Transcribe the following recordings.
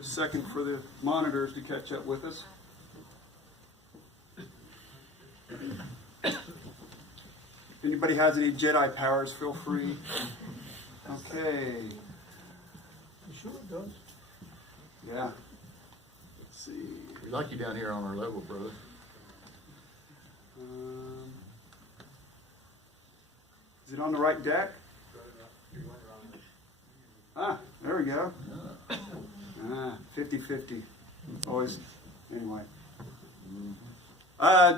A second for the monitors to catch up with us. If anybody has any Jedi powers, feel free. Okay. You sure it does? Yeah. Let's see. We like you down here on our level, brother. Is it on the right deck? Ah, there we go. 50-50. Always, anyway.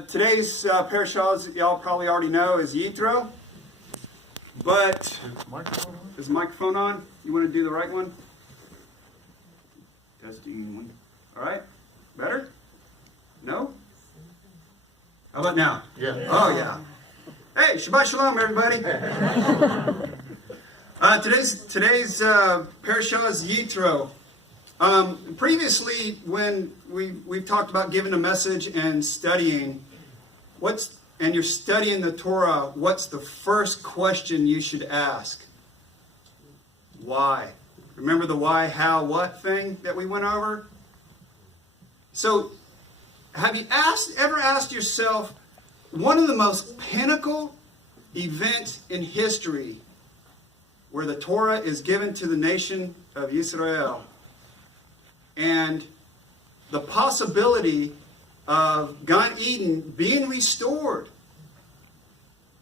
Today's parashah, as y'all probably already know, is Yitro. But, is the microphone on? You want to do the right one? Testing one. All right. Better? No? How about now? Yeah. Oh, yeah. Hey, Shabbat Shalom, everybody. Today's parashah is Yitro. Previously, when we've talked about giving a message and studying, and you're studying the Torah, what's the first question you should ask? Why? Remember the why, how, what thing that we went over? So, have you ever asked yourself, one of the most pinnacle events in history where the Torah is given to the nation of Israel, and the possibility of Gan Eden being restored,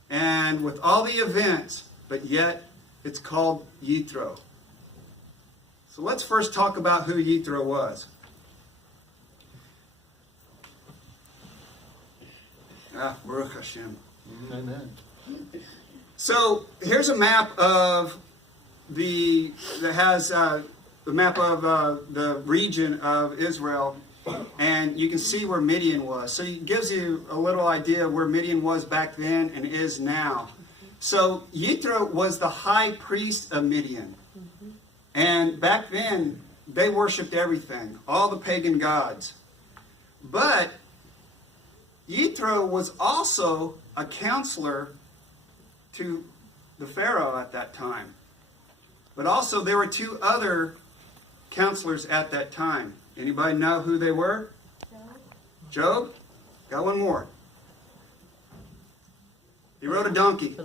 and with all the events, but yet it's called Yitro. So let's first talk about who Yitro was. Baruch Hashem. Amen. So here's a map of the map of the region of Israel, and you can see where Midian was. So it gives you a little idea of where Midian was back then and is now. So Yitro was the high priest of Midian, and back then they worshipped everything, all the pagan gods. But Yitro was also a counselor to the Pharaoh at that time. But also there were two other counselors at that time. Anybody know who they were? Job? Got one more. He rode a donkey.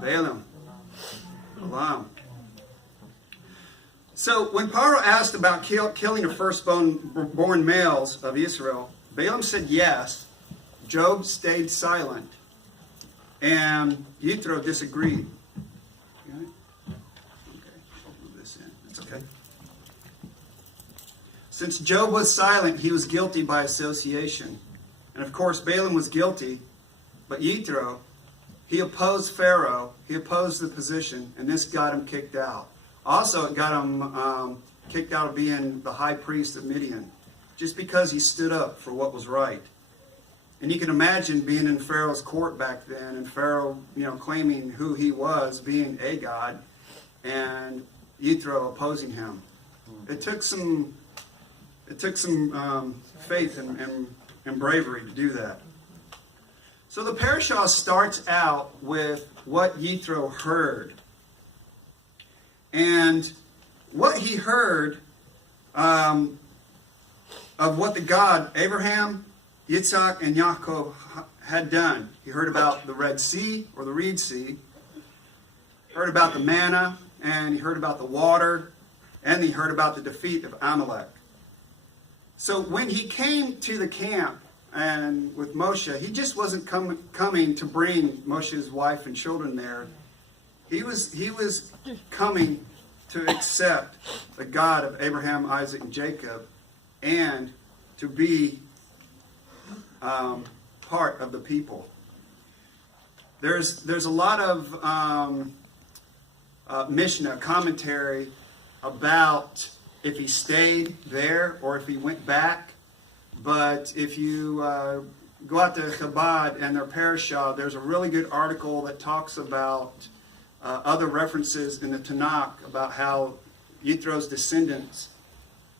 Balaam. So when Paro asked about killing the firstborn males of Israel, Balaam said yes. Job stayed silent. And Yitro disagreed. Okay, I'll move this in. It's okay. Since Job was silent, he was guilty by association. And of course, Balaam was guilty. But Yitro, he opposed Pharaoh. He opposed the position. And this got him kicked out. Also, it got him kicked out of being the high priest of Midian, just because he stood up for what was right. And you can imagine being in Pharaoh's court back then, and Pharaoh, claiming who he was, being a god, and Yitro opposing him. It took some faith and bravery to do that. So the parashah starts out with what Yitro heard. And what he heard of what the God, Abraham, Yitzhak, and Yaakov had done. He heard about the Red Sea, or the Reed Sea, heard about the manna, and he heard about the water, and he heard about the defeat of Amalek. So when he came to the camp and with Moshe, he just wasn't coming to bring Moshe's wife and children there. He was coming to accept the God of Abraham, Isaac, and Jacob, and to be part of the people. There's a lot of Mishnah commentary about if he stayed there or if he went back. But if you go out to Chabad and their parashah, there's a really good article that talks about other references in the Tanakh about how Yitro's descendants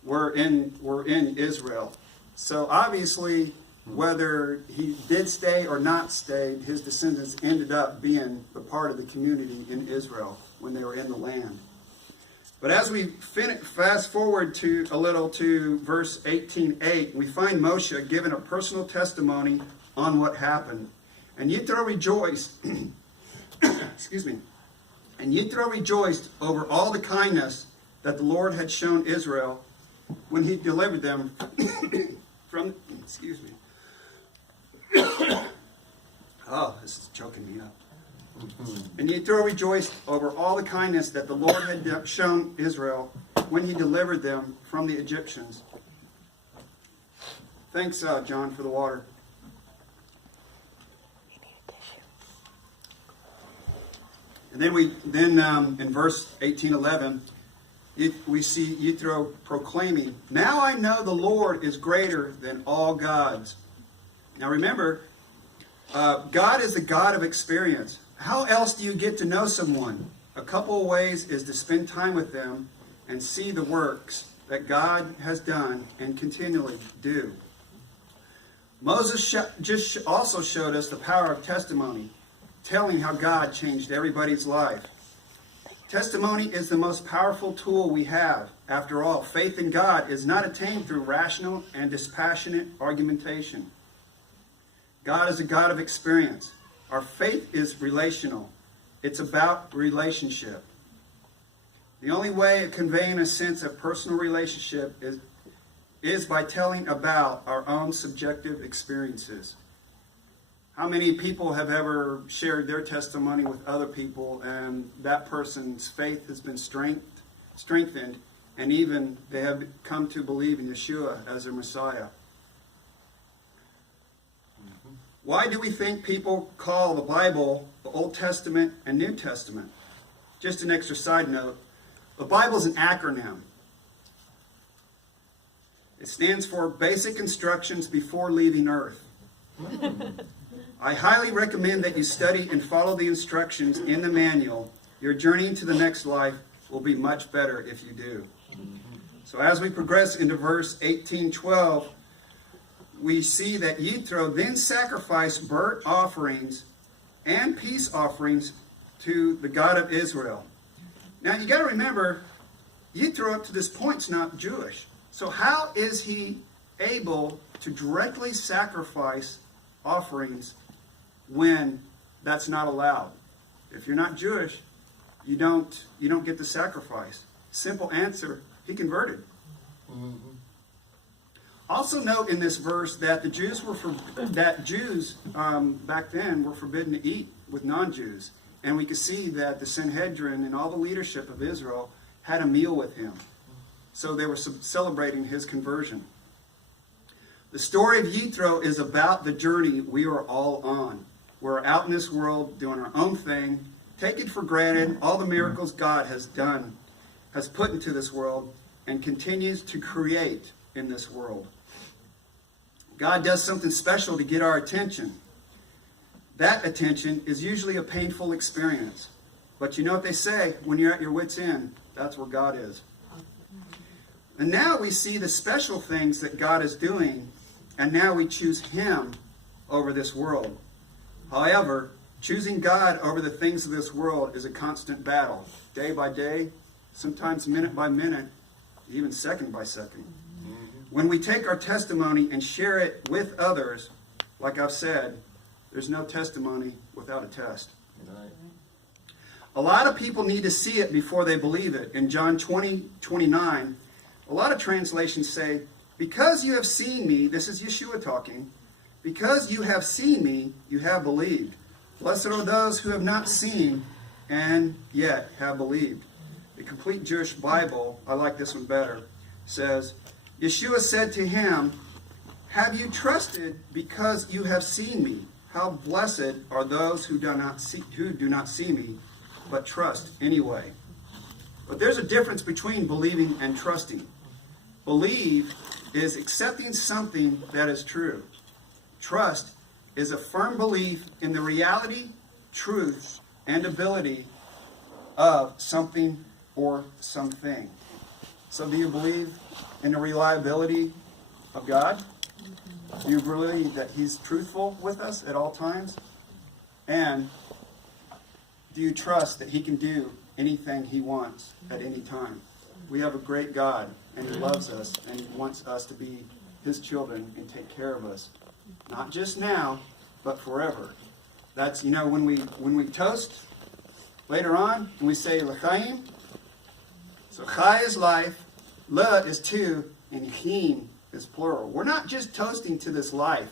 were in Israel. So obviously, whether he did stay or not stay, his descendants ended up being a part of the community in Israel when they were in the land. But as we fast forward to a little to verse 18:8, we find Moshe giving a personal testimony on what happened. And Yitro rejoiced, excuse me, and Yitro rejoiced over all the kindness that the Lord had shown Israel when he delivered them from, excuse me. Oh, this is choking me up. And Yitro rejoiced over all the kindness that the Lord had shown Israel when he delivered them from the Egyptians. Thanks, John, for the water. And then in verse 18:11, we see Yitro proclaiming, "Now I know the Lord is greater than all gods." Now remember, God is the God of experience. How else do you get to know someone? A couple of ways is to spend time with them and see the works that God has done and continually do. Moses just also showed us the power of testimony, telling how God changed everybody's life. Testimony is the most powerful tool we have. After all, faith in God is not attained through rational and dispassionate argumentation. God is a God of experience. Our faith is relational. It's about relationship. The only way of conveying a sense of personal relationship is by telling about our own subjective experiences. How many people have ever shared their testimony with other people and that person's faith has been strengthened and even they have come to believe in Yeshua as their Messiah? Why do we think people call the Bible the Old Testament and New Testament? Just an extra side note. The Bible is an acronym. It stands for Basic Instructions Before Leaving Earth. I highly recommend that you study and follow the instructions in the manual. Your journey into the next life will be much better if you do. So as we progress into verse 18:12, we see that Yitro then sacrificed burnt offerings and peace offerings to the God of Israel. Now you got to remember, Yitro up to this point is not Jewish. So how is he able to directly sacrifice offerings when that's not allowed? If you're not Jewish, you don't get the sacrifice. Simple answer: he converted. Mm-hmm. Also note in this verse that the Jews back then were forbidden to eat with non-Jews, and we can see that the Sanhedrin and all the leadership of Israel had a meal with him, so they were celebrating his conversion. The story of Yitro is about the journey we are all on. We're out in this world doing our own thing, taking for granted all the miracles God has done, has put into this world, and continues to create in this world. God does something special to get our attention. That attention is usually a painful experience. But you know what they say, when you're at your wit's end, that's where God is. And now we see the special things that God is doing, and now we choose Him over this world. However, choosing God over the things of this world is a constant battle, day by day, sometimes minute by minute, even second by second. When we take our testimony and share it with others, like I've said, there's no testimony without a test. Right. A lot of people need to see it before they believe it. In John 20:29, a lot of translations say, "Because you have seen me," this is Yeshua talking, "because you have seen me, you have believed. Blessed are those who have not seen and yet have believed." The Complete Jewish Bible, I like this one better, says, Yeshua said to him, "Have you trusted because you have seen me? How blessed are those who do not see me, but trust anyway." But there's a difference between believing and trusting. Believe is accepting something that is true. Trust is a firm belief in the reality, truth, and ability of something or something. So do you believe in the reliability of God? Do you believe that He's truthful with us at all times? And do you trust that He can do anything He wants at any time? we have a great God, and He loves us, and He wants us to be His children and take care of us. Not just now, but forever. That's, when we toast later on, and we say L'chaim, so Chai is life, La is two, and Chaim is plural. We're not just toasting to this life.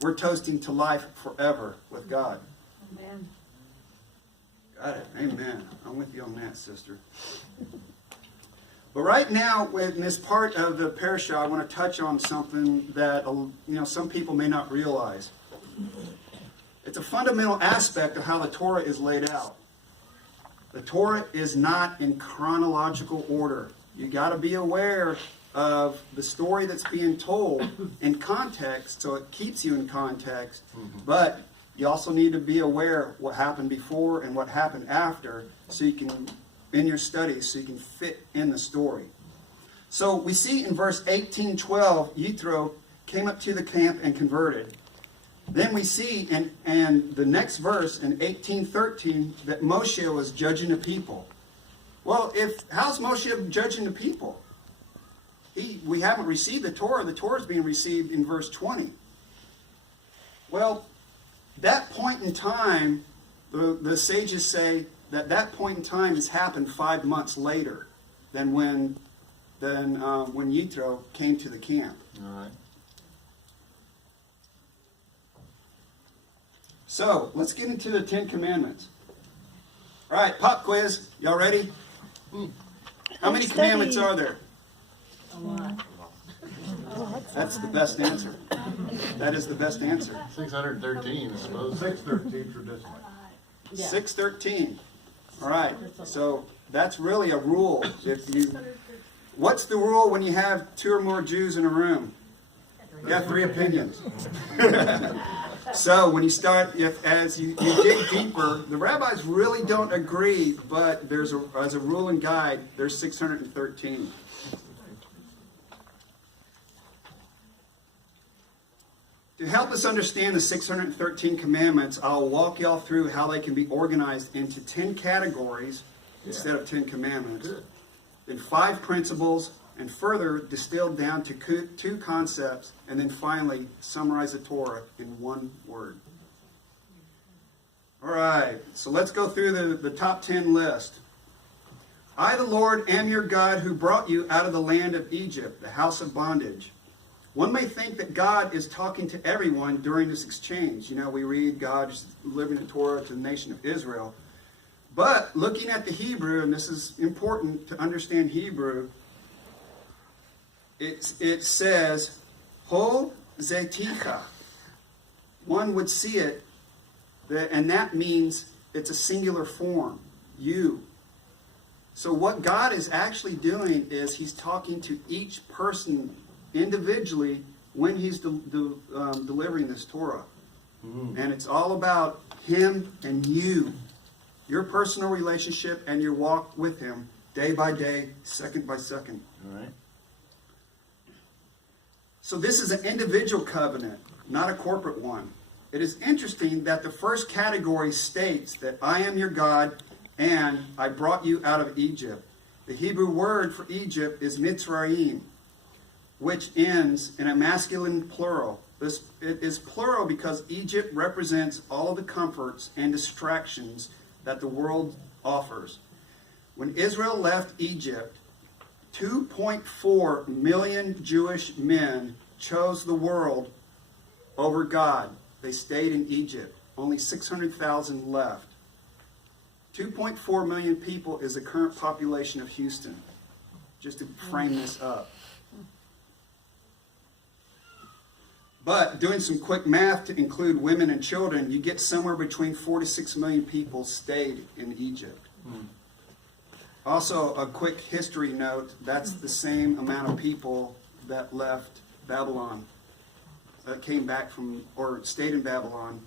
We're toasting to life forever with God. Amen. Got it. Amen. I'm with you on that, sister. But right now, in this part of the parasha, I want to touch on something that some people may not realize. It's a fundamental aspect of how the Torah is laid out. The Torah is not in chronological order. You got to be aware of the story that's being told in context, so it keeps you in context. But you also need to be aware what happened before and what happened after, so you can, in your studies, so you can fit in the story. So we see in verse 18:12, Yitro came up to the camp and converted. Then we see in the next verse, in 18:13, that Moshe was judging the people. Well, how's Moshe judging the people? We haven't received the Torah. The Torah is being received in verse 20. Well, that point in time, the sages say that point in time has happened 5 months later than when Yitro came to the camp. All right. So, let's get into the 10 Commandments. All right, pop quiz. Y'all ready? How many commandments are there? A lot. That's the best answer. That is the best answer. 613, I suppose. 613 traditionally. 613. All right. So that's really a rule. What's the rule when you have 2 or more Jews in a room? You have 3 opinions. So when you start, as you dig deeper, the rabbis really don't agree, but as a rule and guide, there's 613. To help us understand the 613 commandments, I'll walk y'all through how they can be organized into 10 categories instead of 10 commandments. Good. Then 5 principles, and further distilled down to 2 concepts, and then finally summarize the Torah in 1 word. All right, so let's go through the top 10 list. I, the Lord, am your God who brought you out of the land of Egypt, the house of bondage. One may think that God is talking to everyone during this exchange. We read God is delivering the Torah to the nation of Israel. But looking at the Hebrew, and this is important to understand Hebrew, it says, Ho zeticha. One would see it, and that means it's a singular form, you. So what God is actually doing is He's talking to each person individually when He's delivering this Torah. And it's all about Him and you. Your personal relationship and your walk with Him day by day, second by second. All right. So this is an individual covenant, not a corporate one. It is interesting that the first category states that I am your God and I brought you out of Egypt. The Hebrew word for Egypt is Mitzrayim, which ends in a masculine plural. It is plural because Egypt represents all of the comforts and distractions that the world offers. When Israel left Egypt, 2.4 million Jewish men chose the world over God. They stayed in Egypt. Only 600,000 left. 2.4 million people is the current population of Houston, just to frame this up. But doing some quick math to include women and children, you get somewhere between 4 to 6 million people stayed in Egypt. Also, a quick history note, that's the same amount of people that left Babylon, that came back from, or stayed in Babylon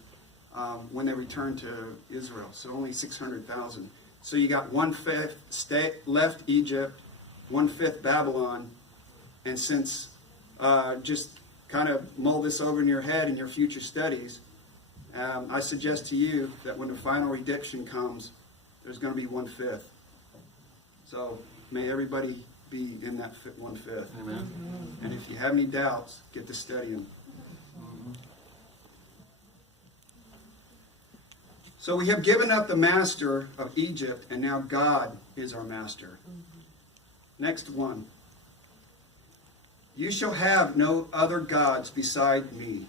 when they returned to Israel. So only 600,000. So you got 1/5 left Egypt, 1/5 Babylon, and since just kind of mull this over in your head in your future studies, I suggest to you that when the final redemption comes, there's going to be 1/5. So may everybody be in that 1/5. Amen. And if you have any doubts, get to studying. So we have given up the master of Egypt, and now God is our master. Next one. You shall have no other gods beside me.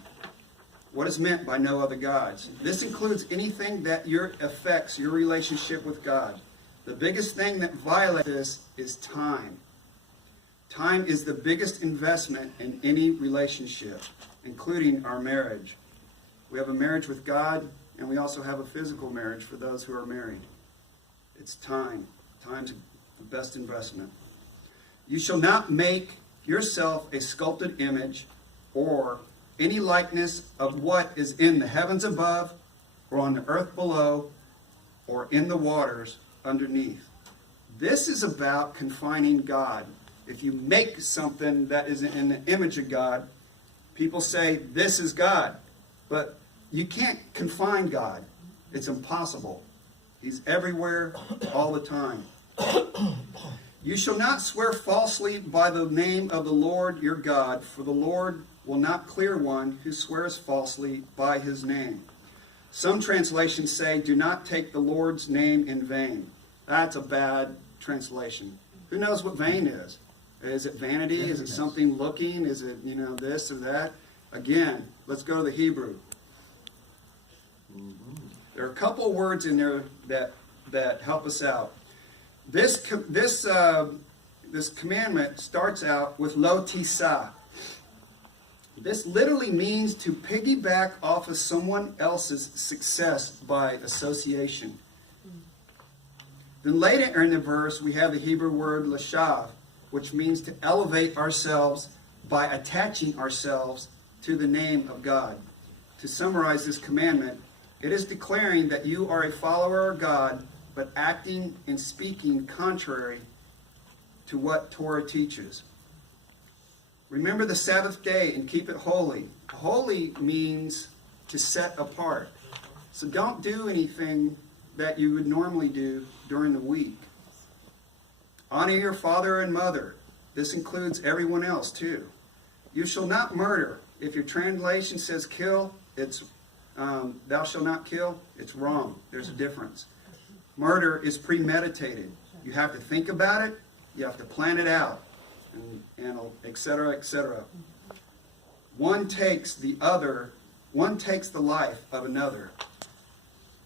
What is meant by no other gods? This includes anything that affects your relationship with God. The biggest thing that violates this is time. Time is the biggest investment in any relationship, including our marriage. We have a marriage with God, and we also have a physical marriage for those who are married. It's time. Time's the best investment. You shall not make yourself a sculpted image or any likeness of what is in the heavens above or on the earth below or in the waters underneath. This is about confining God. If you make something that is in the image of God, people say, this is God. But you can't confine God. It's impossible. He's everywhere all the time. You shall not swear falsely by the name of the Lord your God, for the Lord will not clear one who swears falsely by his name. Some translations say, do not take the Lord's name in vain. That's a bad translation. Who knows what vain is? Is it vanity? Is it something looking? Is it, this or that? Again, let's go to the Hebrew. There are a couple words in there that help us out. This commandment starts out with lo tisa. This literally means to piggyback off of someone else's success by association. Then later in the verse, we have the Hebrew word lashav, which means to elevate ourselves by attaching ourselves to the name of God. To summarize this commandment, it is declaring that you are a follower of God, but acting and speaking contrary to what Torah teaches. Remember the Sabbath day and keep it holy. Holy means to set apart. So don't do anything that you would normally do during the week. Honor your father and mother. This includes everyone else too. You shall not murder. If your translation says kill, it's thou shalt not kill. It's wrong. There's a difference. Murder is premeditated. You have to think about it. You have to plan it out, and etc., etc. One takes the life of another.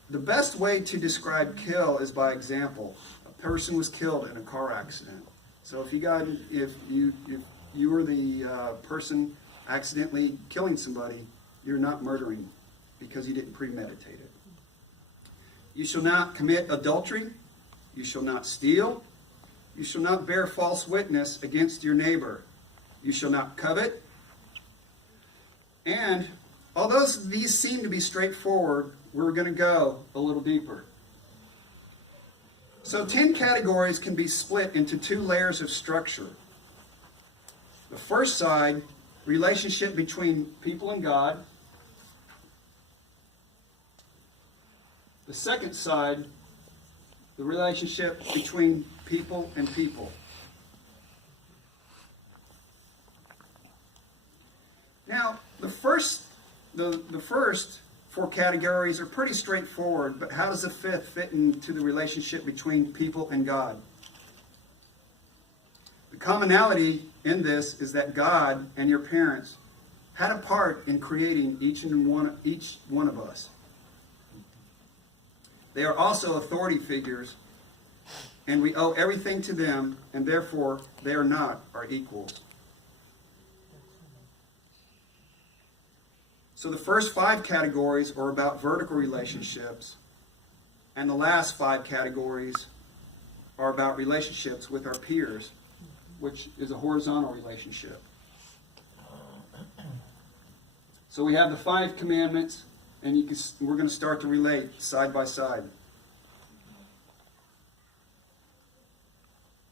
The best way to describe kill is by example. A person was killed in a car accident. So if you were the person accidentally killing somebody, you're not murdering because you didn't premeditate it. You shall not commit adultery. You shall not steal. You shall not bear false witness against your neighbor. You shall not covet. And although these seem to be straightforward, we're going to go a little deeper. So 10 categories can be split into 2 layers of structure. The first side, relationship between people and God. The second side, the relationship between people and people. Now, the first 4 categories are pretty straightforward, but how does the 5th fit into the relationship between people and God? The commonality in this is that God and your parents had a part in creating each one of us. They are also authority figures, and we owe everything to them, and therefore they are not our equals. So the first 5 categories are about vertical relationships, and the last 5 categories are about relationships with our peers, which is a horizontal relationship. So we have the 5 commandments, and we're going to start to relate side by side.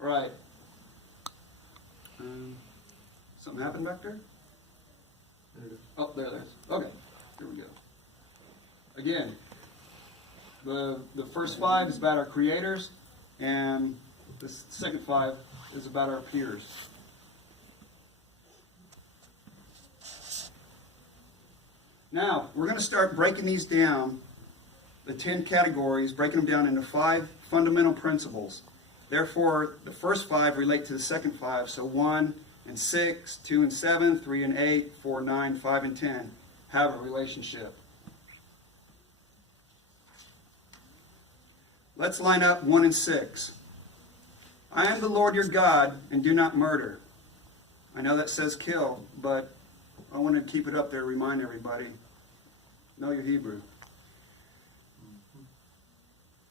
All right. Something happened back there? Oh, there it is. Okay, here we go. Again, the first 5 is about our creators, and This second 5 is about our peers. Now, we're going to start breaking these down, the 10 categories, breaking them down into 5 fundamental principles. Therefore, the first 5 relate to the second 5. So 1 and 6, 2 and 7, 3 and 8, 4, 9, 5 and 10 have a relationship. Let's line up 1 and 6. I am the Lord your God, and do not murder. I know that says kill, but I want to keep it up there, remind everybody. Know your Hebrew.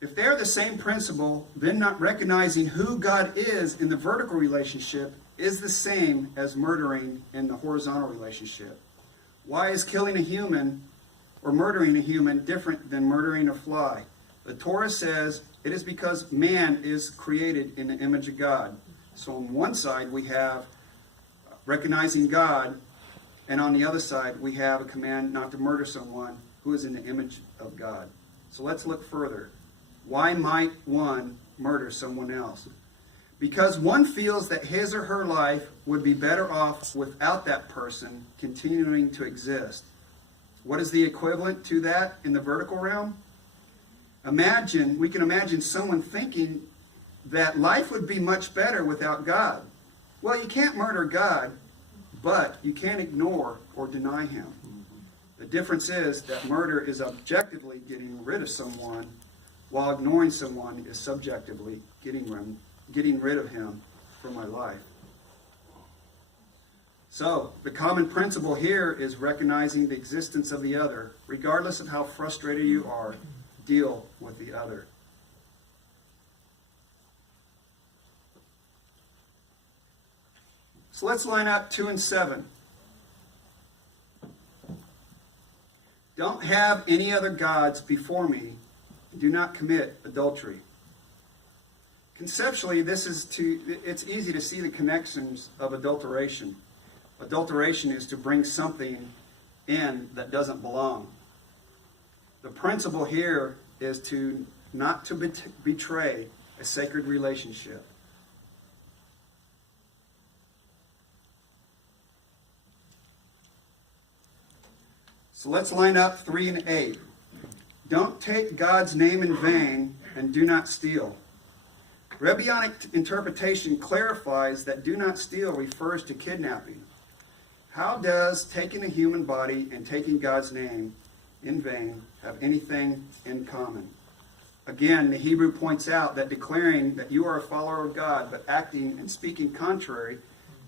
If they are the same principle, then not recognizing who God is in the vertical relationship is the same as murdering in the horizontal relationship. Why is killing a human or murdering a human different than murdering a fly? The Torah says it is because man is created in the image of God. So on one side we have recognizing God, and on the other side we have a command not to murder someone who is in the image of God. So let's look further. Why might one murder someone else? Because one feels that his or her life would be better off without that person continuing to exist. What is the equivalent to that in the vertical realm? We can imagine someone thinking that life would be much better without God. Well, you can't murder God, but you can't ignore or deny him. The difference is that murder is objectively getting rid of someone, while ignoring someone is subjectively getting rid of him from my life. So, the common principle here is recognizing the existence of the other. Regardless of how frustrated you are, deal with the other. So let's line up 2 and 7. Don't have any other gods before me. Do not commit adultery. Conceptually, it's easy to see the connections of adulteration. Adulteration is to bring something in that doesn't belong. The principle here is not to betray a sacred relationship. So let's line up 3 and 8. Don't take God's name in vain, and do not steal. Rabbinic interpretation clarifies that do not steal refers to kidnapping. How does taking a human body and taking God's name in vain have anything in common? Again, the Hebrew points out that declaring that you are a follower of God, but acting and speaking contrary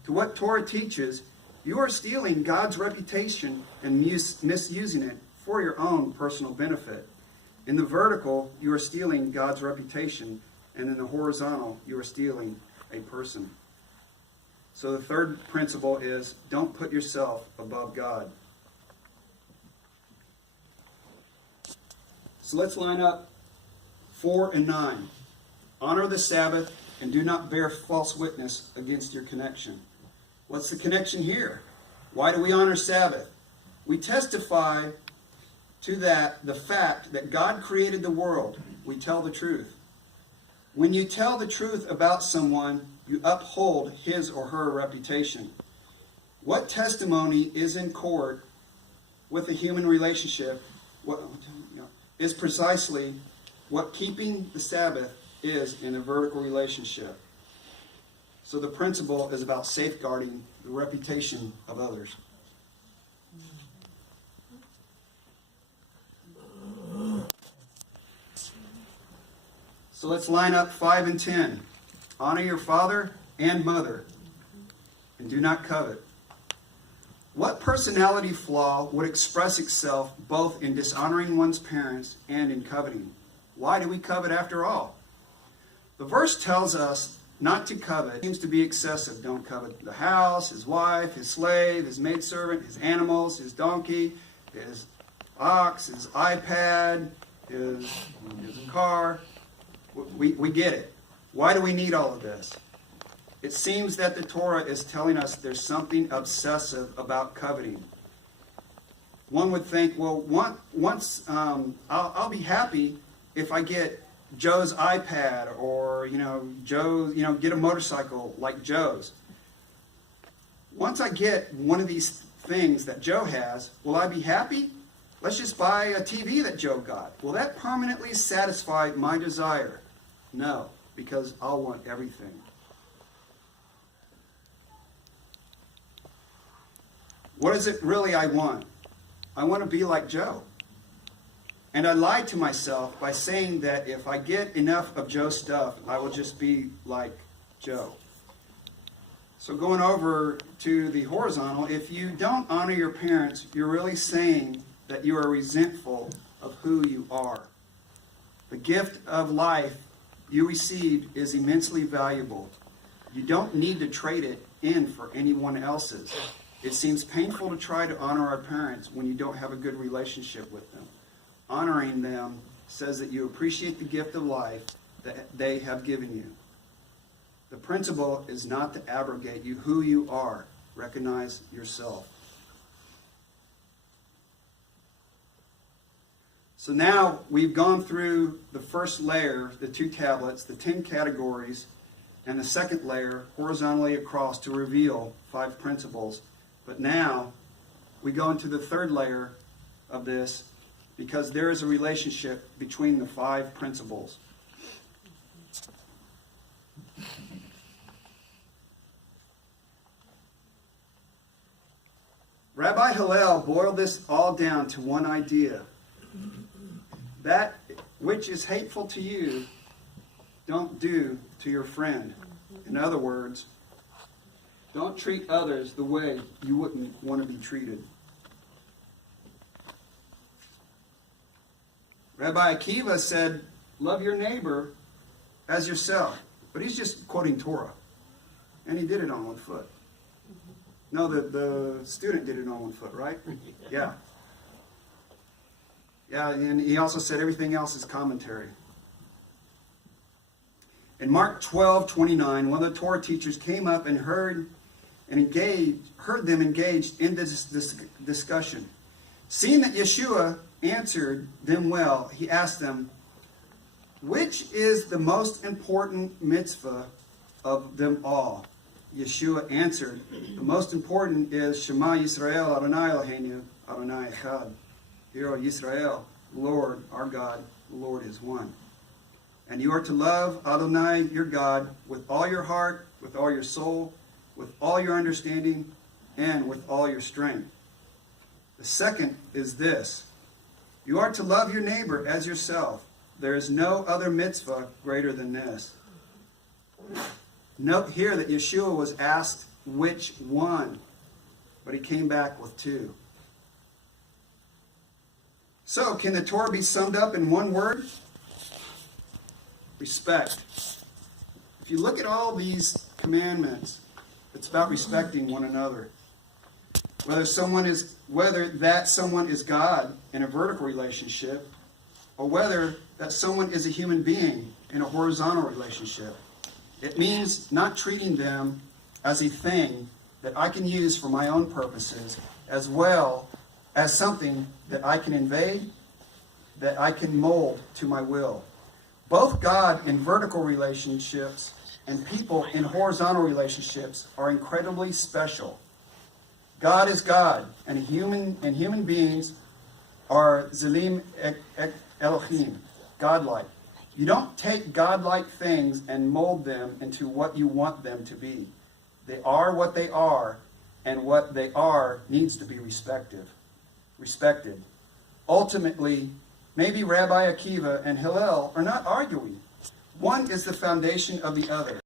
to what Torah teaches, you are stealing God's reputation and misusing it for your own personal benefit. In the vertical, you are stealing God's reputation, and in the horizontal, you are stealing a person. So the third principle is don't put yourself above God. So let's line up 4 and 9. Honor the Sabbath and do not bear false witness against your connection. What's the connection here? Why do we honor Sabbath? We testify to the fact that God created the world. We tell the truth. When you tell the truth about someone, you uphold his or her reputation. What testimony is in accord with a human relationship is precisely what keeping the Sabbath is in a vertical relationship. So the principle is about safeguarding the reputation of others. So let's line up 5 and 10. Honor your father and mother, and do not covet. What personality flaw would express itself both in dishonoring one's parents and in coveting? Why do we covet after all? The verse tells us not to covet. It seems to be excessive. Don't covet the house, his wife, his slave, his maidservant, his animals, his donkey, his ox, his iPad, his car. We get it. Why do we need all of this? It seems that the Torah is telling us there's something obsessive about coveting. One would think, well, I'll be happy if I get Joe's iPad, or, Joe, get a motorcycle like Joe's. Once I get one of these things that Joe has, will I be happy? Let's just buy a TV that Joe got. Will that permanently satisfy my desire? No, because I'll want everything. What is it really I want? I want to be like Joe. And I lied to myself by saying that if I get enough of Joe's stuff, I will just be like Joe. So going over to the horizontal, if you don't honor your parents, you're really saying that you are resentful of who you are. The gift of life you received is immensely valuable. You don't need to trade it in for anyone else's. It seems painful to try to honor our parents when you don't have a good relationship with them. Honoring them says that you appreciate the gift of life that they have given you. The principle is not to abrogate you who you are. Recognize yourself. So now we've gone through the first layer, the 2 tablets, the 10 categories, and the second layer horizontally across to reveal 5 principles. But now we go into the third layer of this because there is a relationship between the 5 principles. Rabbi Hillel boiled this all down to one idea. That which is hateful to you, don't do to your friend. In other words, don't treat others the way you wouldn't want to be treated. Rabbi Akiva said, love your neighbor as yourself. But he's just quoting Torah. And he did it on one foot. No, the student did it on one foot, right? Yeah. Yeah, and he also said everything else is commentary. In Mark 12:29, one of the Torah teachers came up and heard them engaged in this discussion. Seeing that Yeshua answered them well, he asked them, which is the most important mitzvah of them all? Yeshua answered, the most important is Shema Yisrael Adonai Eloheinu Adonai Echad. Hear, O Yisrael, Lord, our God, the Lord is one. And you are to love Adonai, your God, with all your heart, with all your soul, with all your understanding, and with all your strength. The second is this. You are to love your neighbor as yourself. There is no other mitzvah greater than this. Note here that Yeshua was asked which one, but he came back with 2. So, can the Torah be summed up in one word? Respect. If you look at all these commandments, it's about respecting one another. Whether that someone is God in a vertical relationship, or whether that someone is a human being in a horizontal relationship. It means not treating them as a thing that I can use for my own purposes, as well as something that I can invade, that I can mold to my will. Both God in vertical relationships and people in horizontal relationships are incredibly special. God is God, and human beings are Zelim Elohim, godlike. You don't take godlike things and mold them into what you want them to be. They are what they are, and what they are needs to be respected. Ultimately, maybe Rabbi Akiva and Hillel are not arguing. One is the foundation of the other.